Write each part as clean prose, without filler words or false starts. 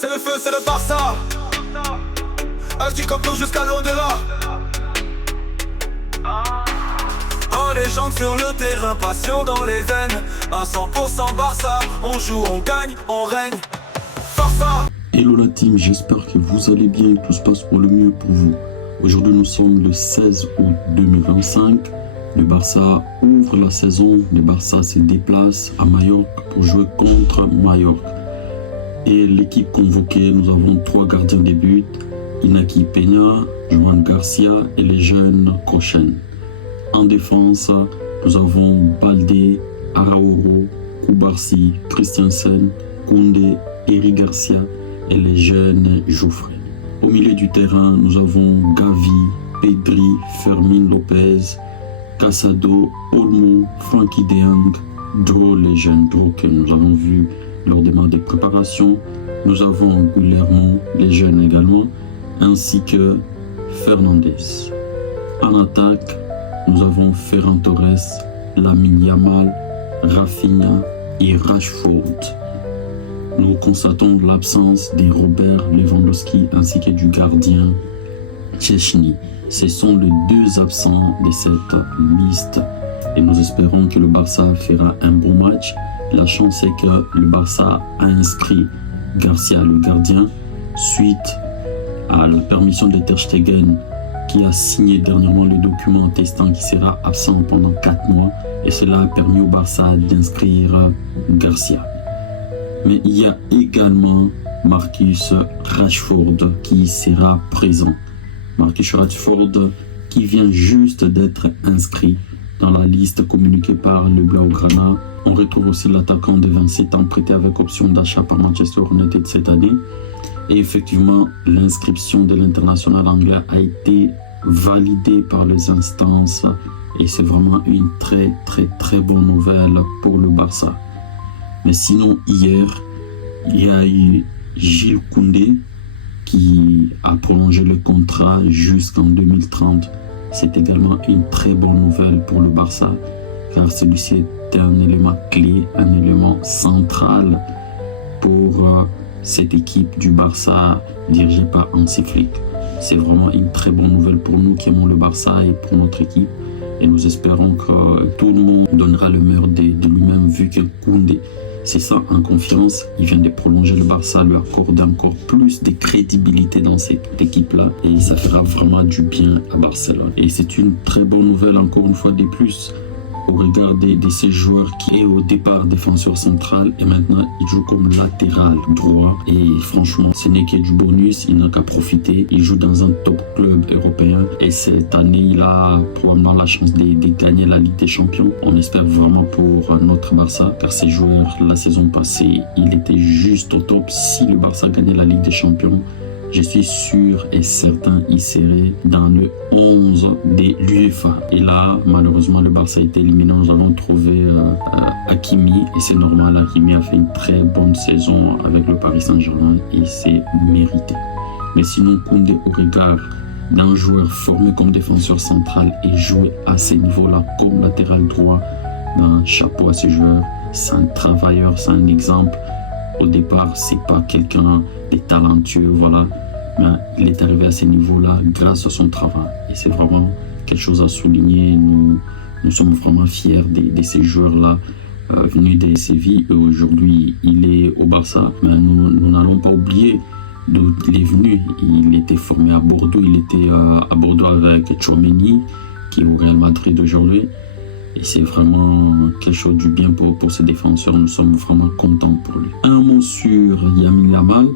C'est le feu, c'est le Barça. Agis comme nous jusqu'à l'au-delà. En légende sur le terrain, passion dans les veines. À 100% Barça, on joue, on gagne, on règne. Barça. Hello la team, j'espère que vous allez bien et que tout se passe pour le mieux pour vous. Aujourd'hui nous sommes le 16 août 2025. Le Barça ouvre la saison. Le Barça se déplace à Majorque pour jouer contre Majorque. Et l'équipe convoquée, nous avons 3 gardiens de but. Inaki Peña, Joan Garcia et les jeunes Kochen. En défense, nous avons Baldé, Araújo, Cubarsí, Christiansen, Koundé, Eric Garcia et les jeunes Jouffret. Au milieu du terrain, nous avons Gavi, Pedri, Fermin Lopez, Casado, Olmo, Frankie de Jong, Dro, les jeunes Dro que nous avons vus lors des matchs de préparation. Nous avons Guillermo, les jeunes également, ainsi que Fernandez. En attaque, nous avons Ferran Torres, Lamine Yamal, Rafinha et Rashford. Nous constatons l'absence de Robert Lewandowski ainsi que du gardien Szczęsny. Ce sont les 2 absents de cette liste et nous espérons que le Barça fera un bon match. La chance est que le Barça a inscrit Garcia, le gardien, suite à la permission de Ter Stegen qui a signé dernièrement le document attestant qu'il sera absent pendant 4 mois et cela a permis au Barça d'inscrire Garcia. Mais il y a également Marcus Rashford qui sera présent. Marcus Rashford qui vient juste d'être inscrit dans la liste communiquée par le Blaugrana. On retrouve aussi l'attaquant de 27 ans prêté avec option d'achat par Manchester United cette année. Et effectivement, l'inscription de l'international anglais a été validée par les instances et c'est vraiment une très bonne nouvelle pour le Barça. Mais sinon, hier, il y a eu Jules Koundé qui a prolongé le contrat jusqu'en 2030. C'est également une très bonne nouvelle pour le Barça car celui-ci est un élément clé, un élément central pour cette équipe du Barça dirigée par Hansi Flick. C'est vraiment une très bonne nouvelle pour nous qui aimons le Barça et pour notre équipe. Et nous espérons que tout le monde donnera le meilleur de lui-même vu que Koundé, c'est ça en confiance, il vient de prolonger le Barça, lui accorde encore plus de crédibilité dans cette équipe-là et ça fera vraiment du bien à Barcelone. Et c'est une très bonne nouvelle encore une fois de plus au regard de ces joueurs qui est au départ défenseur central et maintenant il joue comme latéral droit et franchement ce n'est que du bonus, il n'a qu'à profiter. Il joue dans un top club européen et cette année il a probablement la chance de gagner la Ligue des Champions. On espère vraiment pour notre Barça car ces joueurs la saison passée il était juste au top. Si le Barça gagnait la Ligue des Champions, je suis sûr et certain il serait dans le 11 de l'UEFA. Et là, malheureusement, le Barça a été éliminé. Nous allons trouver Hakimi et c'est normal. Hakimi a fait une très bonne saison avec le Paris Saint-Germain et c'est mérité. Mais sinon, Koundé, au regard d'un joueur formé comme défenseur central et joué à ce niveau-là comme latéral droit, un chapeau à ce joueur. C'est un travailleur, c'est un exemple. Au départ, c'est pas quelqu'un de talentueux, voilà. Mais il est arrivé à ce niveau-là grâce à son travail. Et c'est vraiment quelque chose à souligner. Nous sommes vraiment fiers de ces joueurs-là venus de Séville. Et aujourd'hui, il est au Barça. Mais nous n'allons pas oublier d'où il est venu. Il était formé à Bordeaux. Il était à Bordeaux avec Tchouaméni, qui est au Real Madrid aujourd'hui. Et c'est vraiment quelque chose du bien pour ces défenseurs. Nous sommes vraiment contents pour lui. Un mot sur Lamine Yamal.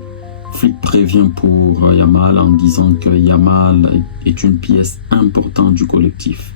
Flick prévient pour Yamal en disant que Yamal est une pièce importante du collectif.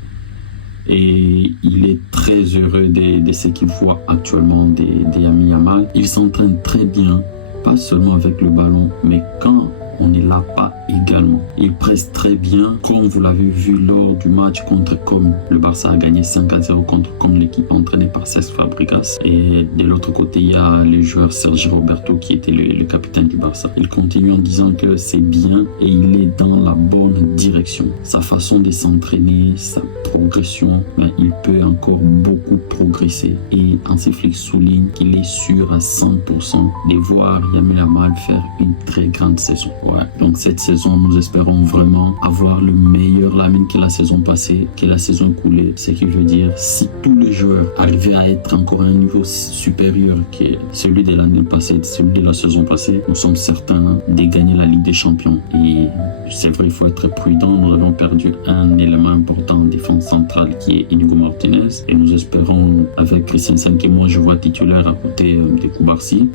Et il est très heureux de ce qu'il voit actuellement de Lamine Yamal. Il s'entraîne très bien, pas seulement avec le ballon, mais quand on ne l'a pas également. Il presse très bien, comme vous l'avez vu lors du match contre Com. Le Barça a gagné 5-0 contre Com, l'équipe entraînée par Cesc Fabregas. Et de l'autre côté, il y a le joueur Sergi Roberto qui était le capitaine du Barça. Il continue en disant que c'est bien et il est dans la bonne direction. Sa façon de s'entraîner, sa progression, il peut encore beaucoup progresser. Et Hansi Flick souligne qu'il est sûr à 100% de voir Lamine Yamal faire une très grande saison. Ouais. Donc cette saison, nous espérons vraiment avoir le meilleur Lamine que la saison passée, que la saison écoulée. Ce qui veut dire, si tous les joueurs arrivaient à être encore à un niveau supérieur que celui de l'année passée, celui de la saison passée, nous sommes certains de gagner la Ligue des Champions. Et c'est vrai, il faut être prudent. Nous avons perdu un élément important en défense centrale qui est Inigo Martinez. Et nous espérons, avec Christensen, que moi je vois titulaire à côté de Koubarsi.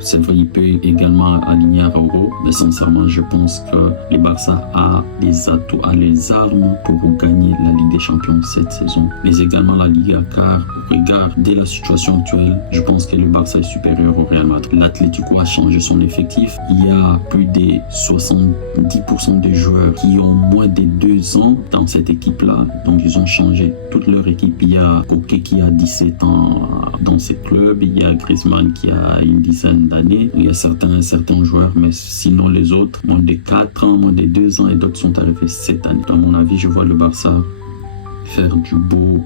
C'est vrai, il peut également aligner Araujo. Mais sincèrement, je pense que le Barça a les atouts, a les armes pour gagner la Ligue des Champions cette saison. Mais également la Liga, car au regard de la situation actuelle, je pense que le Barça est supérieur au Real Madrid. L'Atlético a changé son effectif. Il y a plus de 70% des joueurs qui ont moins de 2 ans dans cette équipe-là. Donc ils ont changé toute leur équipe. Il y a Koke qui a 17 ans dans ce club. Il y a Griezmann qui a une dizaine d'années. Il y a certains joueurs, mais sinon les autres, moins de 4 ans, moins de 2 ans et d'autres sont arrivés cette année. À mon avis, je vois le Barça faire du beau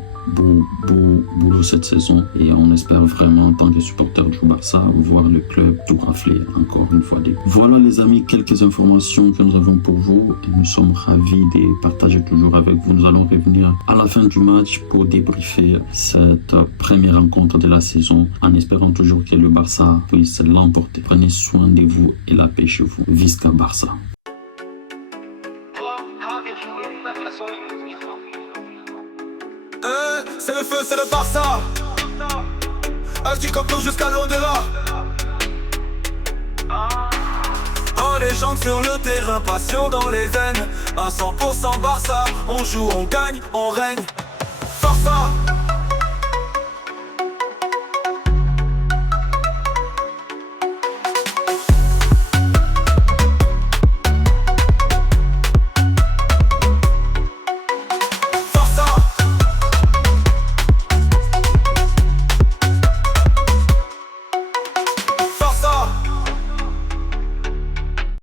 boulot cette saison et on espère vraiment en tant que supporter du Barça voir le club tout rafler encore une fois. Voilà les amis, quelques informations que nous avons pour vous et nous sommes ravis de partager toujours avec vous. Nous allons revenir à la fin du match pour débriefer cette première rencontre de la saison en espérant toujours que le Barça puisse l'emporter. Prenez soin de vous et la paix chez vous. Visca Barça. C'est le feu, c'est le Barça. Agis comme nous jusqu'à l'au-delà. En légende sur le terrain, passion dans les veines. 100% Barça, on joue, on gagne, on règne. Barça.